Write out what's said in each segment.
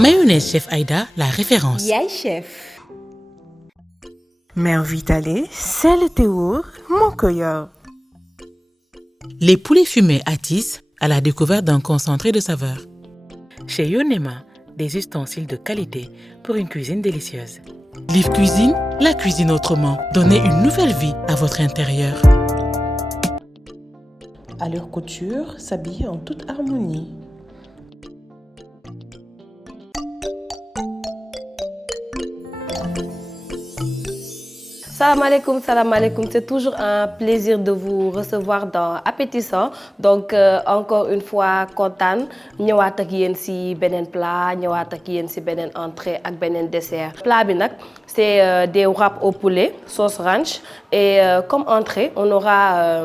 Mayonnaise Chef Aïda, la référence. Yaay chef. Mère Vitale, sel te wóor moo ko yor. Les poulets fumés Atis à la découverte d'un concentré de saveur. Chez Yonema, des ustensiles de qualité pour une cuisine délicieuse. Live Cuisine, la cuisine autrement. Donnez une nouvelle vie à votre intérieur. Allure Couture s'habille en toute harmonie. Salam alaikum, c'est toujours un plaisir de vous recevoir dans Appétissant. Donc encore une fois kontaan ñëwaat ak yéen ci beneen plat ñëwaat ak yéen ci beneen entrée ak beneen dessert. Plat bi nag c'est des wraps au poulet sauce ranch et comme entrée on aura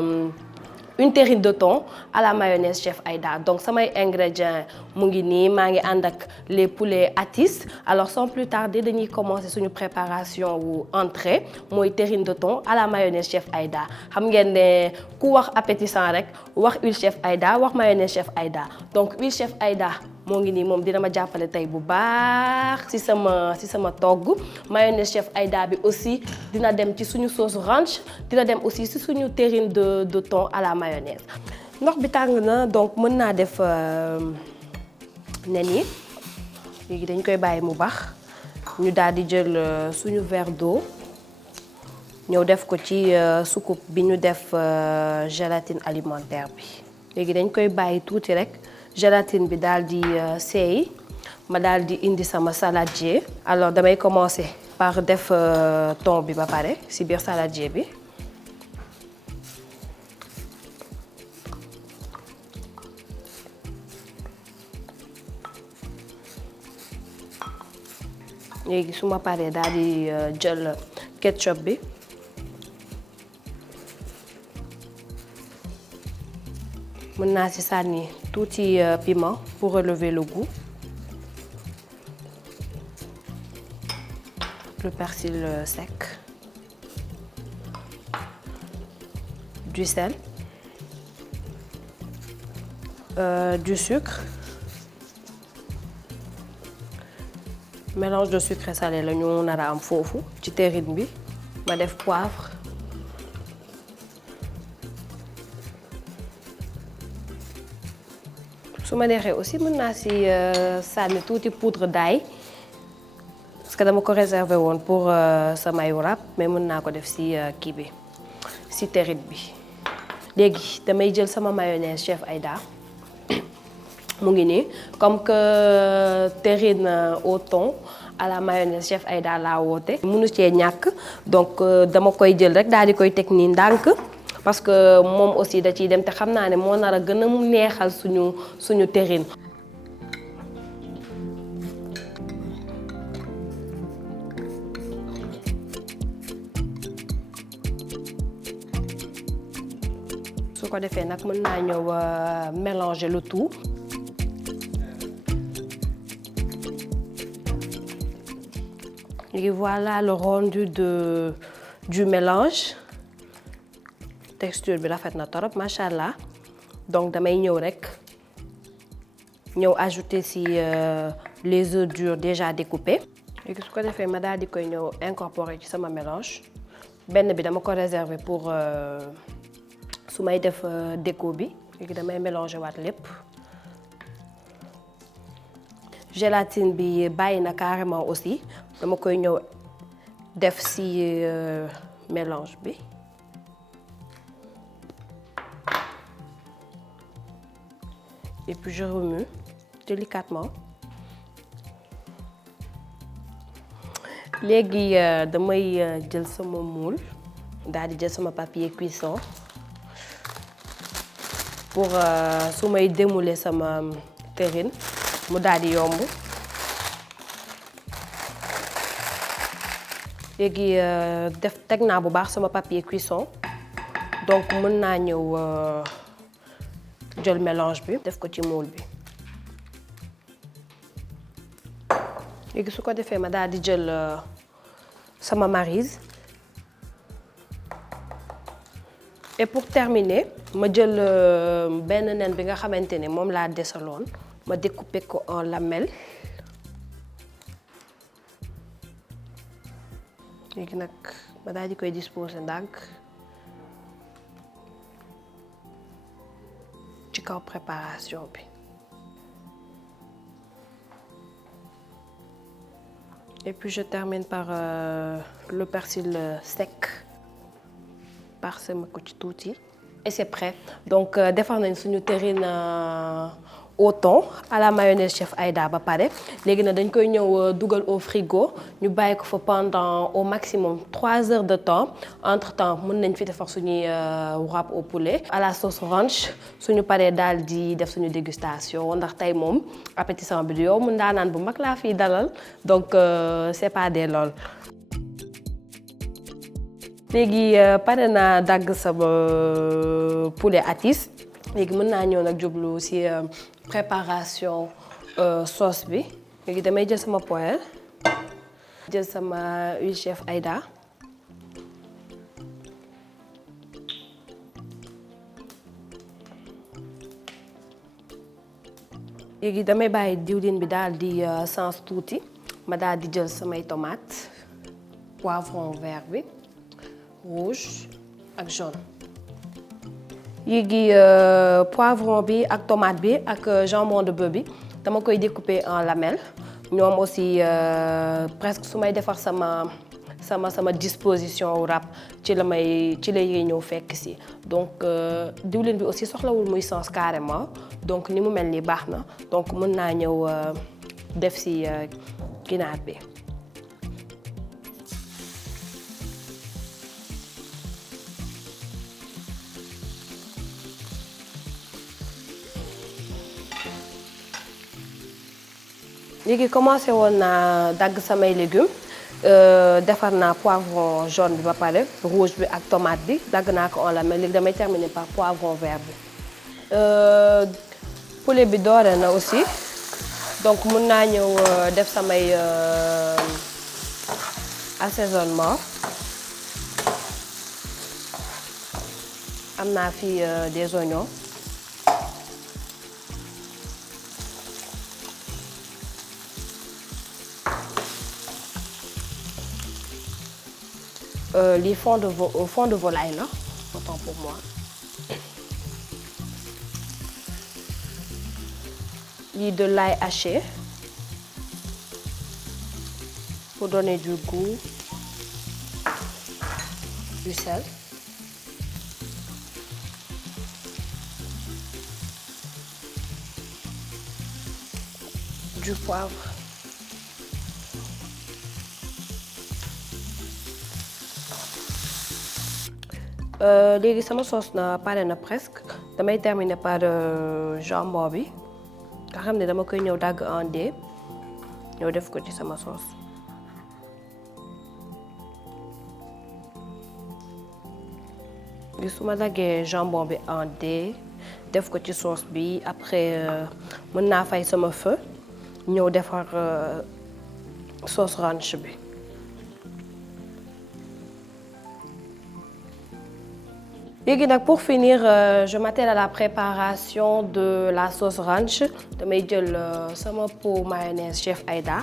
une terrine de thon à la mayonnaise Chef Aïda. Donc samay ingrédients mu ngi nii maa ngi ànd ak les poulets Atis. Alors sans plus tarder dañuy commencer suñu préparation wu entrée mooy terrine de thon à la mayonnaise Chef Aïda. Xam ngeen ne ku wax appétissant rek wax huile Chef Aïda wax mayonnaise Chef Aïda. Donc huile Chef Aïda moo ngi nii moom dina ma jàppale tey bu baax ci sama togg. Mayonnaise Chef Aïda bi aussi dina dem ci suñu sauce ranch dina dem aussi ci suñu terrine de thon à la mayonnaise. Ndox bi tàng na donc mën naa def nen yi léegi dañ koy bàyyi mu bax ñu daal di jël suñu verre d'eau ñëw def ko ci soucoupe bi ñu def gélatine alimentaire bi. Léegi dañ koy bàyyi tuuti rek gélatine bi daal di seey ma daal di indi sama saladier. Alors damay commencer par def thon bi ba pare ci biir saladier bi. léegi su ma paree daal di jël ketchup bi mën naa ci sànni tuuti piment pour relever le goût, le persil sec, du sel, du sucre. Mélange de sucre et salé la ñu nar a am foofu ci terrine bi ma def poivre su ma neexee aussi mën naa ci sànni tuuti poudre d'ail parce que dama ko réserver woon pour samay wrap mais mën naa ko def ci kii bi ci terrine bi. Léegi damay jël sama mayonnaise Chef Aïda mu ngi nii comme que terrine au thon à la mayonnaise Chef Aïda laa woote. Mënu cee ñàkk donc dama koy jël rek daal di koy teg nii ndànk parce que moom aussi da ciy dem te xam naa ne moo nar a gën a neexal suñu terrine. su ko defee nag mën naa ñëw mélanger le tout. Et voilà le rendu du mélange. Texture bi rafet na torop machallah. Donc damay ñëw rek ñëw ajouter ci les œufs durs déjà découpés. léegi su ko defee ma daal di koy ñëw incorporer ci sama mélange. Benn bi dama ko réserver pour su may def déco bi. léegi damay mélanger waat lépp. Gélatine bi bàyyi na carrément aussi. dama koy ñëw def ci mélange bi. Et puis je remue délicatement. Léegi damay jël sama moule daal di jël sama papier cuisson pour su may démouler sama terrine mu daal di yomb. léegi teg naa bu baax sama papier cuisson donc mën naa ñëw jël mélange bi def ko ci moule bi. léegi su ko defee ma daal di jël sama maryse et pour terminer ma jël benn nen bi nga xamante ne moom laa desaloon ma découper ko en lamelles léegi nag ma daal di koy disposer ndànk ci kaw préparation bi. Et puis je termine par le persil sec. Parsema ko ci tuuti. Et c'est prêt. Donc defar nañ suñu terrine au thon à la mayonnaise chef Aïda ba pare. Léegi nag dañ koy ñëw dugal au frigo ñu bàyyi ko fa pendant au maximum 3 heures de temps. Entre temps mën nañ fi defar suñuy wrap au poulet à la sauce ranch suñu paree daal di def suñu dégustation ndax tey moom appétissant bi du yow mën daa naan bu mag laa fiy dalal donc c'est pas des lool. léegi pare naa dagg sama poulet atis léegi mën naa ñëw nag jublu ci préparation sauce bi léegi damay jël sama poêle jël sama huile chef Aïda léegi damay bàyyi diwlin bi daal di sens tuuti ma daal di jël samay tomate poivron vert bi rouge ak jaune léegi poivron bi ak tomate bi ak jambon de bœuf bi dama koy découper en lamelles ñoom aussi presque su may defar sama disposition wrap ci lay ñëw fekk si donc diwlin bi aussi soxlawul muy sens carrément donc ni mu mel ni baax na donc mën naa ñëw def si ginaar bi. léegi commencé woon naa dagg samay légumes defar naa poivron jaune bi ba pare rouge bi ak tomate bi dagg naa ko en lamelles léegi damay terminer par poivron vert bi. poulet bi doore na aussi donc mun naa ñëw def samay assaisonnement am naa fi des oignons. Les fonds de volaille là, autant pour moi. Lii de l'ail haché pour donner du goût, du sel. Du poivre. Léegi sama sauce na pare na presque damay terminer par jambon bi nga xam ne dama koy ñëw dagg en dés ñëw def ko ci sama sauce. Léegi su ma daggee jambon bi en dés def ko ci sauce bi après mën naa fay sama feu ñëw defar sauce ranch bi. Léegi nag pour finir je m'attelle à la préparation de la sauce ranch damay jël sama pot mayonnaise chef Aïda.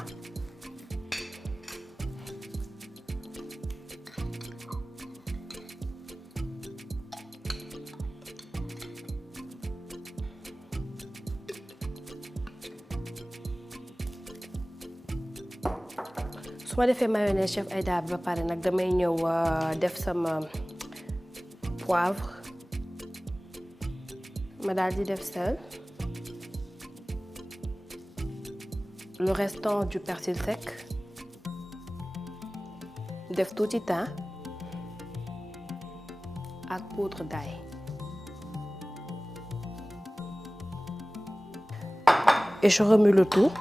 su ma defee mayonnaise chef Aïda bi ba pare nag damay ñëw def sama poivre ma daal di def sel, le restant du persil sec, def tuuti thym ak poudre d'ail. Et je remue le tout.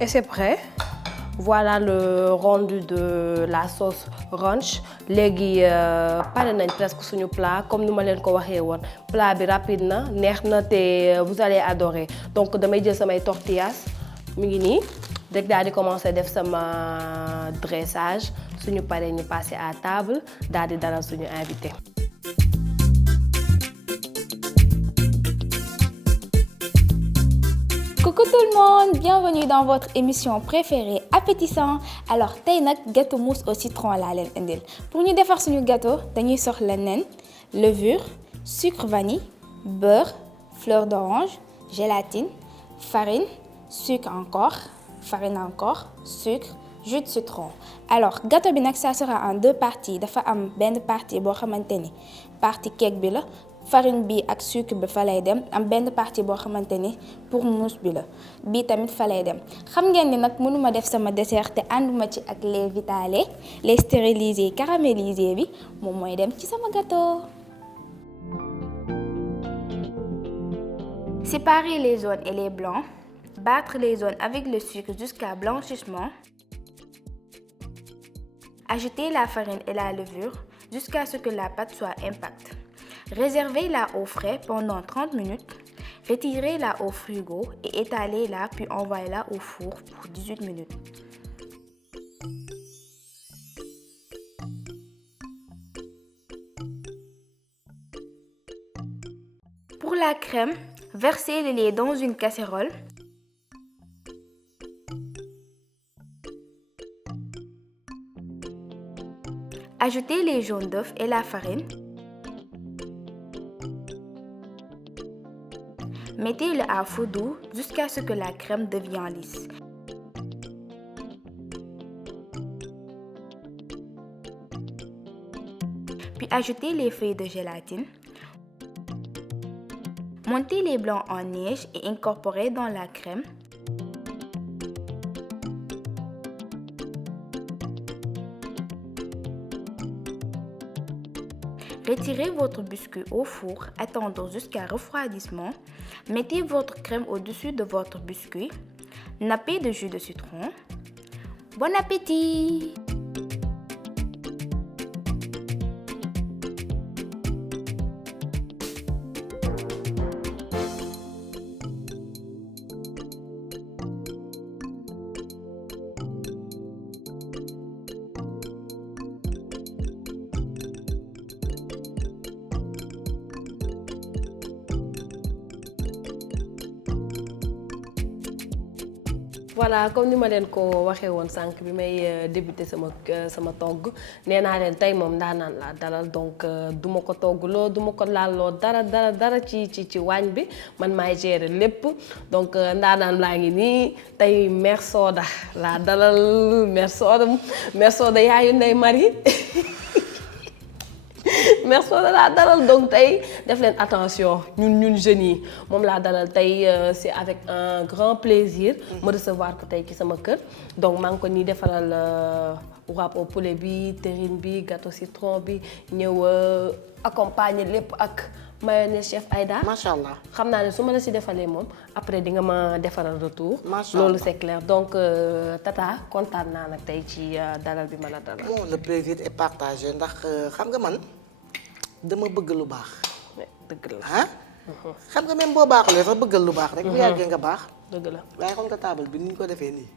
Et c'est prêt. Voilà le rendu de la sauce ranch. Léegi pare nañ presque suñu plat comme ni ma leen ko waxee woon plat bi rapide na neex na te vous allez adorer donc damay jël samay tortillas mi ngi nii rek daal di commencer def sama dressage suñu paree ñu passer à table daal di dalal suñu invité. Coucou tout le monde, bienvenue dans votre émission préférée Appétissant. Alors tey nag gâteau mousse au citron laa leen indil pour ñu defar suñu gâteau dañuy soxla nen, levure, sucre vanille, beurre, fleur d'orange, gélatine, farine, sucre encore, farine encore, sucre, jus de citron. Alors gâteau bi nag ça sera en 2 parties dafa am benn partie boo xamante ni partie cake bi la. Farine bi ak sucre bi fa lay dem am benn partie boo xamante ni pour mousse bi la bii tamit fa lay dem xam ngeen ni nag mënuma def sama dessert te ànduma ci ak lait vitalé lait stérilisé caramélisé bi moom mooy dem ci sama gâteau. Séparer les jaunes et les blancs, battre les jaunes avec le sucre jusqu'à blanchissement, ajouter la farine et la levure jusqu'à ce que la pâte soit impacte. Réservez-la au frais pendant 30 minutes, retirez-la au frigo et étalez-la puis envoyez-la au four pour 18 minutes. Pour la crème, versez le lait dans une casserole. Ajoutez les jaunes d'œufs et la farine. Mettez-le à feu doux jusqu'à ce que la crème devienne lisse. Puis ajoutez les feuilles de gélatine. Montez les blancs en neige et incorporez dans la crème. Retirez votre biscuit au four, attendez jusqu'à refroidissement. Mettez votre crème au-dessus de votre biscuit. Nappez de jus de citron. Bon appétit! Voilà comme ni ma leen ko waxee woon sànq bi may débuter sama togg nee naa leen tey moom ndaanaan laa dalal donc duma ko toggloo duma ko laaloo dara ci waañ bi man maay gérer lépp donc ndaanaan laa ngi nii tey Mère Soda laa dalal Mère Soda yaayu Ndeye Marie Mère Soda laa dalal donc tey def leen attention ñun jeunes yi moom laa dalal tey c'est avec un grand plaisir ma recevoir ko tey ci sama kër donc maa ngi ko nii defaral wrap au poulet bi terrine bi gâteau citron bi ñëw accompagner lépp ak mayonnaise chef Aïda. macha allah xam naa ne su ma la si defalee moom après di nga ma defaral retour. macha allah loolu c'est clair donc Tata kontaan naa nag tey ci dalal bi ma la dalal. bon le plaisir est partagé ndax xam nga man dama bëgg lu baax. dëgg la ah. xam nga même boo baaxulee sax bëggal lu baax rek. bu yàggee nga baax. dëgg la waaye xam nga table bi ni ñu ko defee nii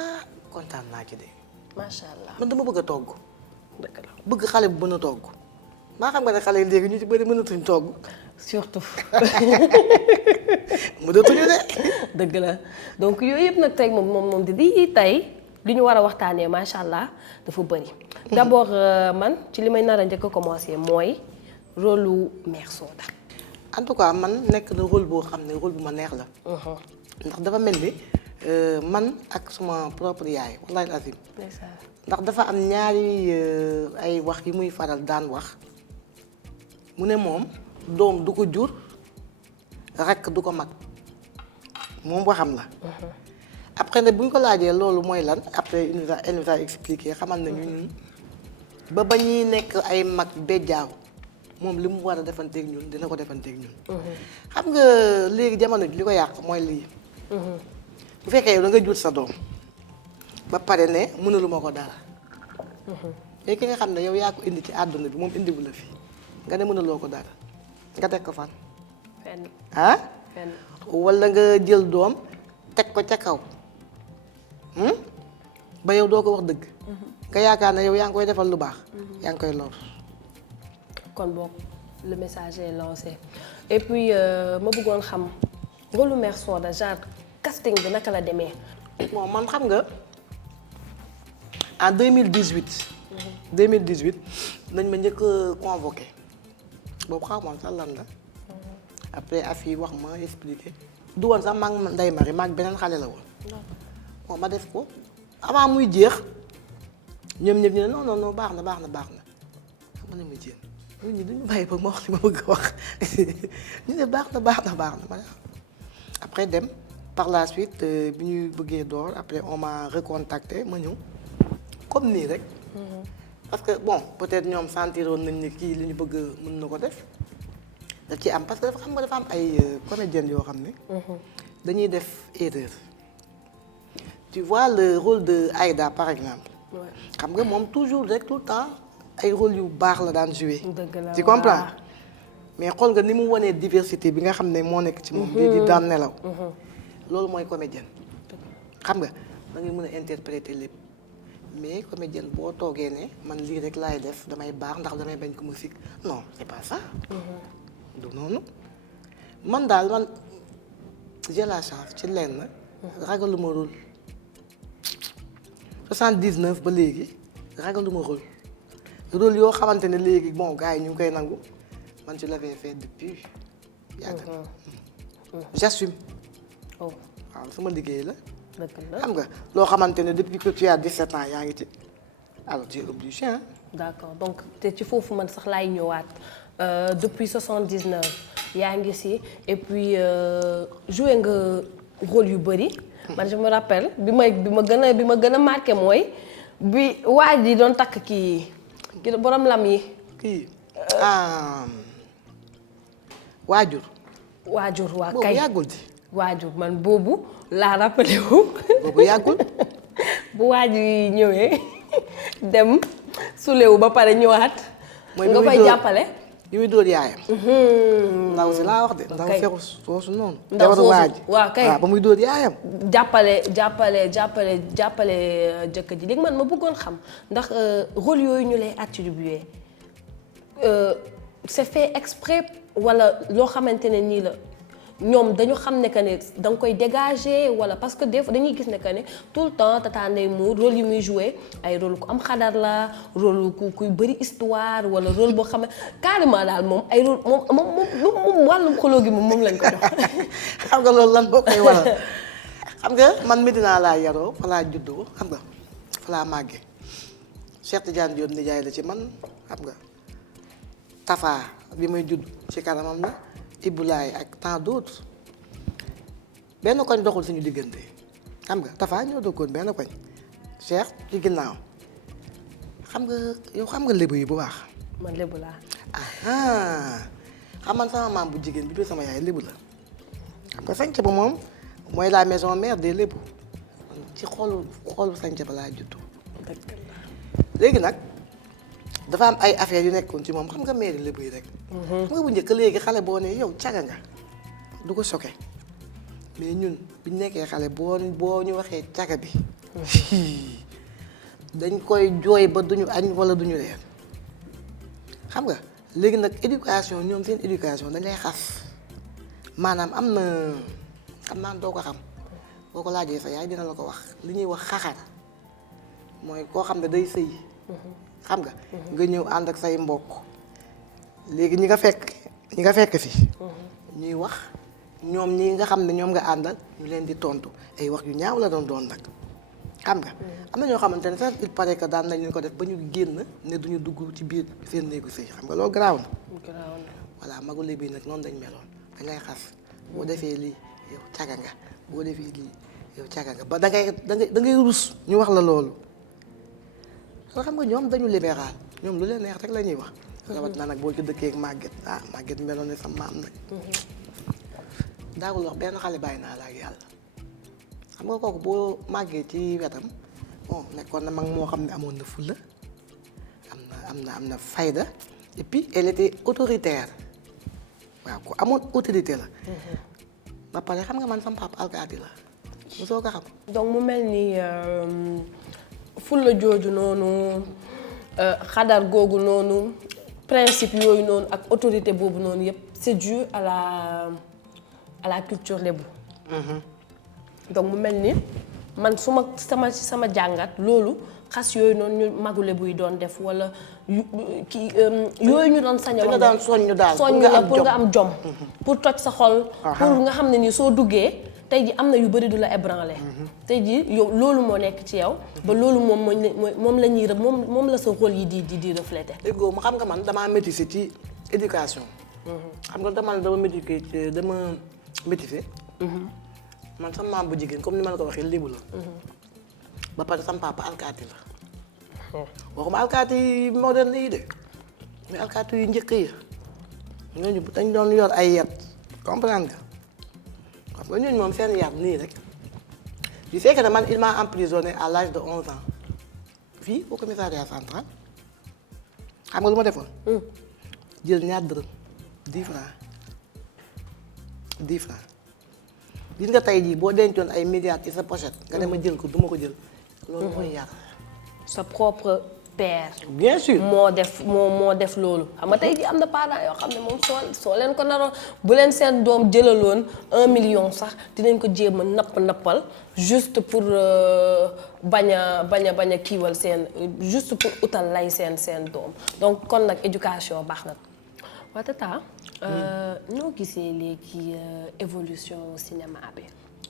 ah kontaan naa ci de. macha allah man dama bëgg a togg. dëgg la bëgg xale bu mën a togg. maa xam nga ne xale yi léegi ñu ci bëri mënatuñ togg. surtout. mënatuñu de. dëgg la donc yooyu yëpp nag tey moom di tey li ñu war a waxtaanee macha allah dafa bëri. d'abord man ci li may nar a njëkk a commencer mooy rôle lu Mère Soda. en tout cas man nekk na rôle boo xam ne rôle bu ma neex la. ndax dafa mel ni man ak suma propre yaay wallahi azim. ndax dafa am ñaari ay wax yi muy faral daan wax mu ne moom doom du ko jur rakk du ko mag moom waxam la. après nag bu ñu ko laajee loolu mooy lan après elle nous a expliqué xamal nañu ñun ba ñuy nekk ay mag bejjaaw moom li mu war a defanteeg ñun dina ko defanteeg ñun. xam nga léegi jamono ji li ko yàq mooy lii. bu fekkee yow da nga jur sa doom ba pare ne mënuluma ko dara. léegi ki nga xam ne yow yaa ko indi ci àdduna bi moom indiwu la fi nga ne mënuloo ko dara nga teg ko fan. fenn ah. fenn wala nga jël doom teg ko ca kaw ba yow doo ko wax dëgg. nga yaakaar ne yow yaa ngi koy defal lu baax. yaa ngi koy lor. kon boog le message est lancé et puis ma bëggoon xam rôle lu Mère Soda genre casting bi naka la demee. bon man xam nga en 2018. 2018 nañ ma njëkk a convoqué boobu xaw ma sax lan la. après affaire yi wax ma expliqué. du woon sax maa ngi Ndeye Marie maa ngi beneen xale la woon. bon ma def ko avant muy jeex ñoom ñëpp ñu ne non baax na xam nga ne muy jéem nit ñi duñu bàyyi ba ma wax li ma bëgg a wax ñu ne baax na ma après dem par la suite bi ñuy bëggee door après on m'a recontacté ma ñëw comme nii rek. parce que bon peut-être ñoom sentiroon nañ ni kii li ñu bëgg mën na ko def. daf ci am parce que xam nga dafa am ay comédiennes yoo xam ne. dañuy def erreur. tu vois le rôle de Aïda par exemple. xam nga moom toujours rek tout le temps ay rôle yu baax la daan jouer. tu comprends mais xool nga ni mu wanee diversité bi nga xam ne moo nekk ci moom. di daan nelaw. loolu mooy comédienne. xam nga da ngay mën a interpréter lépp mais comédienne boo toogee ne man lii rek laay def damay baax ndax damay bañ ko mu sikk non c'est pas ça. du noonu man daal man j'ai la chance ci lenn ragaluma rôle 79 ba léegi ragaluma rôle yoo xamante ne léegi bon gars yi ñu ngi koy nangu man je l'avais fait depuis yàgg na j'assume waaw sama liggéey la xam nga loo xamante ne depuis que tu as 17 ans yaa ngi ci alors tu es obligé hein. d'accord donc te ci foofu man sax laay ñëwaat depuis 79 yaa ngi si et puis joué nga rôle yu bëri. man je me rappelle bi ma gën a marqué mooy bi waa ji doon takk kii borom lam yi. kii waajur. waa kay boobu yàggul di. waajur man boobu laa rappelé wu. boobu yàggul. bu waa ji ñëwee dem sulewu ba pare ñëwaat. mooy nga koy jàppale. bi muy dóor yaayam. ndaw si laa wax de. ndaw feru soosu noonu. ndaw soosu waaw kay ba muy dóor yaayam. jàppale jëkkër ji léegi man ma bëggoon xam ndax rôle yooyu ñu lay attribuer c'est fait exprès wala loo xamante ne nii la ñoom dañu xam ne que ne da nga koy dégager wala parce que des fois dañuy gis ne que ne tout le temps Tata Ndeye Mour rôle yi muy jouer ay rôle ku am xadar la rôle kuy bëri histoire wala rôle boo xam ne carrément daal moom ay rôle moom wàllum xoloo gi moom lañ ko jox. xam nga loolu lan boo koy waral xam nga man Medina laa yaroo fa laa juddoo xam nga fa laa màggee Cheikh Tidiane Diop nijaay la ci man xam nga Tafa bi may judd ci kanamam la. Ibulaay ak tant d'autres benn koñ doxul suñu diggante xam nga Tafa ñoo dëkkoon benn koñ Cheikh ci ginnaaw xam nga lébu yi bu baax. man lébu laa. xam man sama maam bu jigéen bi du sama yaay lébu la xam nga Sànce ba moom mooy la maison mère des lébu ci xoolu Sànce ba laa juddu. léegi nag dafa am ay affaires yu nekkoon ci moom xam nga mairie lébu yi rek. xam nga bu njëkk léegi xale boo ne yow caga nga du ko choqué mais ñun bu ñu nekkee xale boo ñu waxee caga bi dañ koy jooy ba duñu añ wala duñu reer xam nga léegi nag éducation ñoom seen éducation dañ lay xas maanaam am na xam naa doo ko xam boo ko laajee sa yaay dina la ko wax li ñuy wax xaxar mooy koo xam ne day sëy xam nga nga ñëw ànd ak say mbokk léegi ñi nga fekk fi ñuy wax ñoom ñi nga xam ne ñoom nga àndal ñu leen di tontu ay wax yu ñaaw la doon nag xam nga am na ñoo xamante ne sax il paraît que daan nañ leen ko def ba ñu génn ne duñu dugg ci biir seen néegu sëy xam nga loolu garaaw na voilà magu léegi nag noonu dañ meloon dañ lay xas boo defee lii yow caga nga boo defee lii yow caga nga ba da ngay rus ñu wax la loolu soo xam nga ñoom dañu libéral ñoom lu leen neex rek la ñuy wax rawat na nag boo ci dëkkee ak màgget meloon ne sa maam nag daawul wax benn xale bàyyi naa la ak yàlla xam nga kooku boo màggee ci wetam bon nekkoon na mag moo xam ne amoon na fulla am na fayda et puis elle était autoritaire waaw ku amoon autorité la ba pare xam nga man sama papa alkaati la mosoo ko xam donc mu mel ni fulla jooju noonu xadar googu noonu principe yooyu noonu ak autorité boobu noonu yëpp c'est dû à la culture lébu. donc mu mel ni man sama jàngat loolu xas yooyu noonu ñu magu lébu yi doon def wala yooyu ñu doon sañ a wax daan soññu daal pour nga am jom pour toj sa xol pour nga xam ne ni soo duggee tey ji am na yu bari du la ébranler tey ji yow loolu moo nekk ci yow ba loolu moom la ñuy moom la sa rôle yi di refléter. déggoo ma xam nga man damaa métissé ci éducation. xam nga dama métissé. man sama maam bu jigéen comme ni ma la ko waxee lébu la. ba pare sama papa alkaati la. waxuma alkaati yi moderne yi de mais alkaati yu njëkk yi ñooñu dañ doon yor ay yat comprendre nga. parce que ñooñu moom seen yar nii rek du fait que man il m'a emprisonné à l'âge de 11 ans fii au commissariat central xam nga lu ma defoon. jël ñaar dërëm 10 francs 10 francs gis nga tey jii boo dencoon ay milliards ci sa pochette. nga dem a jël ko du ma ko jël. loolu mooy yar. sa propre père. bien sûr moo def loolu xam nga tey jii am na parents yoo xam ne moom soo leen ko naroon bu leen seen doom jëlaloon 1 million sax dinañ ko jéem a nappal juste pour bañ a kiiwal seen juste pour utal lay seen doom donc kon nag éducation baax na. waaw tata noo gisee léegi évolution cinéma bi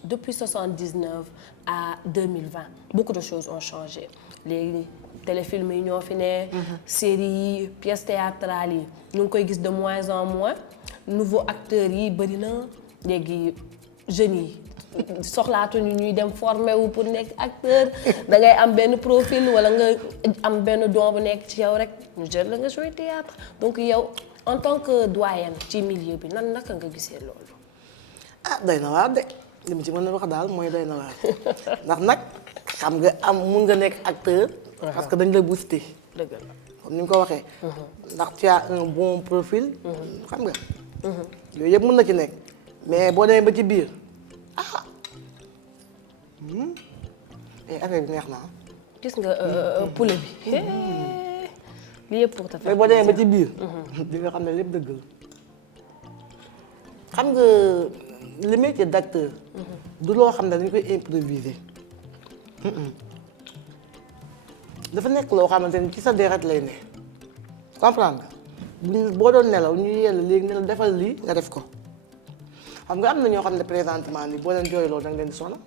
depuis 79 à 2020 beaucoup de choses ont changé léegi téléfilm yi ñoo fi ne. séries yi pièces théâtrales yi ñu ngi koy gis de moins en moins nouveaux acteurs yi bëri na léegi jeunes yi soxlaatuñu ñuy dem formé wu pour nekk acteur da ngay am benn profil wala nga am benn don bu nekk ci yow rek ñu jël la nga jouer théâtre donc yow en tant que doyenne ci milieu bi naka nga gisee loolu. ah doy na waar de li mu ci mën a wax daal mooy doy na waar ndax nag xam nga mun nga nekk acteur. parce que dañ la booster. dëgg la comme ni nga ko waxee. ndax tu as un bon profil. xam nga. yooyu yëpp mën na ci nekk mais boo demee ba ci biir mais affaire bi neex na gis nga poulet bi. li yëpp pour ta mais boo demee ba ci biir. di nga xam ne lépp dëgg la. xam nga le métier d'acteur. du loo xam ne dañ koy improviser. dafa nekk loo xamante ni ci sa deret lay ne comprendre nga boo doon nelaw ñu yell léegi ne la defal lii nga def ko xam nga am na ñoo xam ne présentement nii boo leen jooyloo da nga leen di sonal.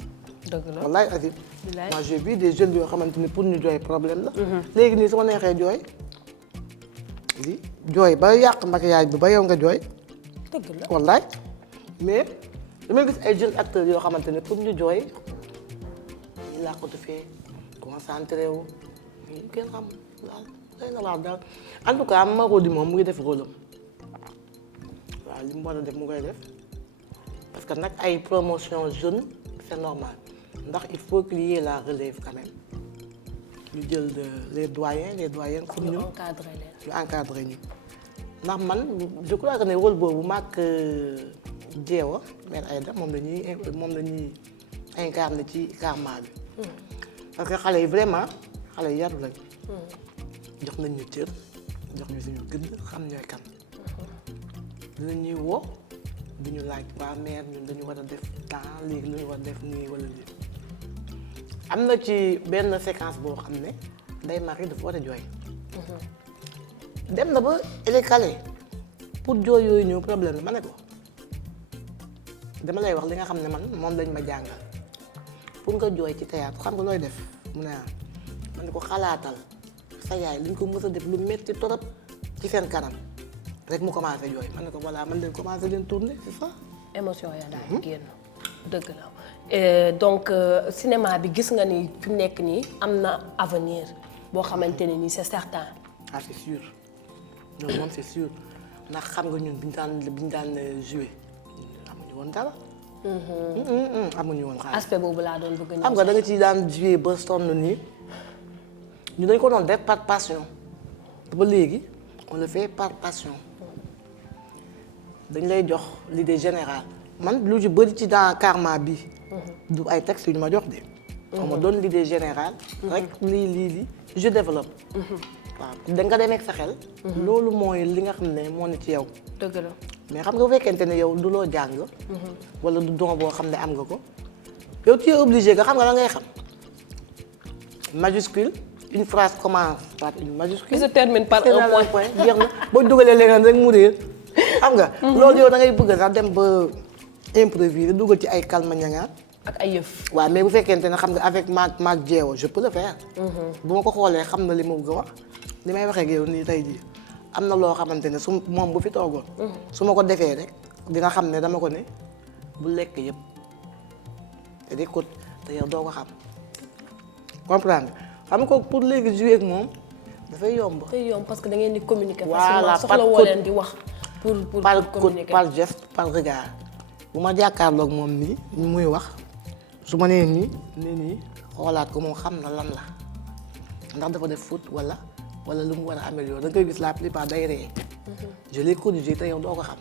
dëgg la wallaay Azim. moi j'ai vu des jeunes yoo xamante ni pour ñu jooy problème la. léegi nii su ma neexee jooy ba yàq maquillage bi ba yow nga jooy. dëgg la wallaay mais damay gis ay jeunes acteurs yoo xamante ne pour ñu jooy ñu làqatu fee concentré wu. kenn xam daal day na waar daal en tout cas Marodi moom mu ngi def rôle am waaw li mu war a def mu koy def parce que nag ay promotion jeune c'est normal ndax il faut qu'il y ait la relève quand même ñu jël les doyens comme ñu encadré ñu ndax man je crois que ne rôle boobu maak Jeewa mère Aïda moom la ñuy incarné ci Karma bi parce que xale yi vraiment xale yaru lañ jox nañ ñu cër jox ñu suñu gëdd xam ñooy kan dinañ ñuy woo duñu laaj waa mère ñun dañu war a def temps léegi lu ñu war a def nii wala lii am na ci benn séquence boo xam ne Ndeye Marie dafa war a jooy dem na ba elle est calée pour jooy yooyu ñëw problème la ma ne ko dama lay wax li nga xam ne man moom lañ ma jàngal pour nga jooy ci théâtre xam nga looy def mu ne man ne ko xalaatal sa yaay liñ ko mës a def lu metti torop ci seen kanam rek mu commencé jooy man ne ko voilà man leen commencé leen tourner c'est ça. émotion ya daal génn dëgg la donc cinéma bi gis nga ni fi mu nekk nii am na avenir boo xamante ne nii c'est certain. ah c'est sûr loolu moom c'est sûr ndax xam nga ñun bi ñu daan jouer amuñu woon dara. amuñu woon xaalis. aspect boobu laa doon bëgg a ñëw. xam nga da nga ci daan jouer ba sonn nii ñu dañ ko doon def par passion ba léegi on le fait par passion dañ lay jox l'idée générale man lu ci bëri ci dans Karma bi du ay textes yu ñu ma jox de on me donne l'idée générale. rek lii je développe. waaw da nga demee ak sa xel. loolu mooy li nga xam ne moo ne ci yow. dëgg la mais xam nga bu fekkente ne yow du loo jàng. wala du don boo xam ne am nga ko. yow tu es obligé nga xam nga la ngay xam. majuscule une phrase commence par une majuscule. qui se termine par un point. jeex na boo dugalee leneen rek mu réer. xam nga. loolu yow da ngay bëgg sax dem ba improviser dugal ci ay calme ñangaan. ak ay yëf. waaw mais bu fekkente ne xam nga avec maag jeewo je peux le faire. bu ma ko xoolee xam na li ma bëgg a wax. li may waxee ak yow nii tey jii am na loo xamante ne su moom bu fi toogoon. su ma ko defee rek dina xam ne dama ko ne bu lekk yëpp te di ko te yow doo ko xam comprendre xam nga pour léegi jouer ak moom dafay yomb. dafay yomb parce que da ngeen di communiquer. voilà facilement soxla woo leen di wax. pour communiquer par geste par regard bu ma jàkkaarloog moom nii muy wax su ma nee nii xoolaat ko moom xam na lan la ndax dafa def faute wala lu mu war a améliorer da ngay gis la plupart day ree. je l'ai corrigé te yow doo ko xam.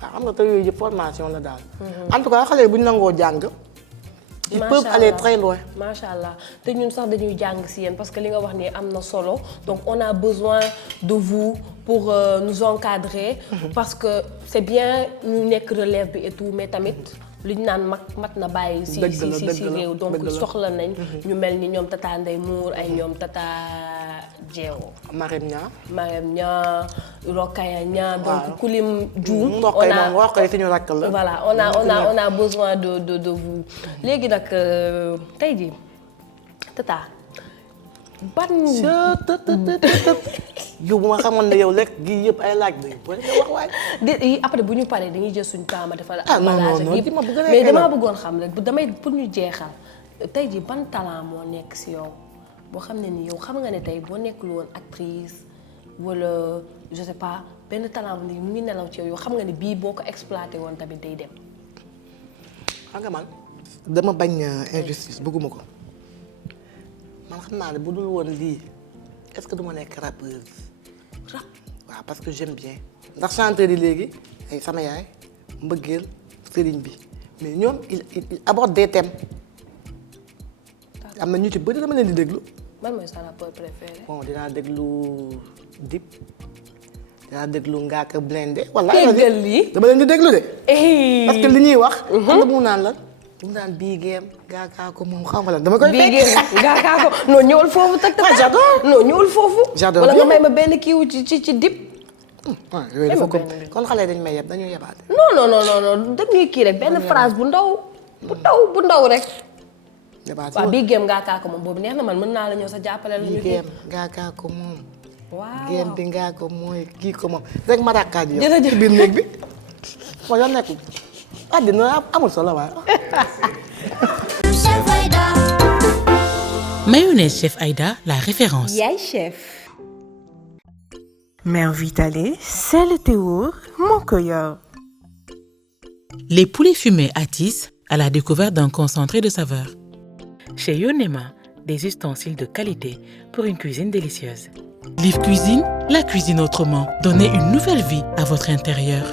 waaw xam nga te yooyu yëpp formation la daal. en tout cas xale bu ñu nangoo jàng. ils peuvent aller très loin. macha allah te ñun sax dañuy jàng si yéen parce que li nga wax nii am na solo donc on a besoin de vous pour nous encadrer. parce que c'est bien ñu nekk relève bi et tout mais tamit li ñu naan mat na bàyyi. si réew donc soxla nañ. ñu mel ni ñoom tata Ndeye Mour ay ñoom tata Jeewo. Marème Nia Rokaya Nia donc kulim Dioum. voilà on a besoin de vous. léegi nag tey jii tata ban. yow bu ma xamoon ne yow lekk gi yëpp ay laaj lañu boo wax waay. après bu ñu paree dañuy jël suñu temps ma defal. non mais damaa bëggoon xam rek damay pour ñu jeexal tey jii ban talent moo nekk si yow boo xam ne ni yow xam nga ne tey boo nekkul woon actrice wala je sais pas benn talent bu mu ngi nelaw ci yow xam nga ne bii boo ko exploité woon tamit day dem. xam nga man dama bañ injustice bëgguma ko man xam naa ne bu dul woon lii est-ce que duma nekk rappeuse. rap waaw parce que j'aime bien ndax chanteur yi léegi ay sama yaay mbëggeel sëriñ bi mais ñoom il aborde des thèmes am na ñu ci bëri dama leen di déglu. man mooy sa rappeur préféré. bon dinaa déglu Dip dinaa déglu Ngaaka Blindé. wala déggal lii dama leen di déglu de. parce que li ñuy wax. xam nga mu naan lan mu naan bii géem Ngaaka ko moom xam nga lan dama koy. bii géem Ngaaka ko non ñëwul foofu teg teg. j'adore non ñëwul foofu. j'adore wala nga may ma benn kiiwu ci Dip. waaw yooyu dafa ko kon xale dañ may yeb dañuy yebaate. non dañuy kii rek benn phrase bu ndaw bu ndaw rek. waaw bii géem Ngaaka ko moom boobu neex na man mën naa la ñëw sa jàppale la ñu. bii géem Ngaaka ko moom. waaw géem bi ngaa ko mooy kii ko moom rek ma dàqaat yow. jërëjëf biir néeg bi. moo yoon nekkul àddina amul solo waaye. Mayonnaise Chef Aïda, la référence. Yaay chef. Mère Vitale, sel te wóor moo ko yor. Les poulets fumés attissent à la découverte d'un concentré de saveur. Chez Yonema, des ustensiles de qualité pour une cuisine délicieuse. Liv Cuisine, la cuisine autrement. Donnez une nouvelle vie à votre intérieur.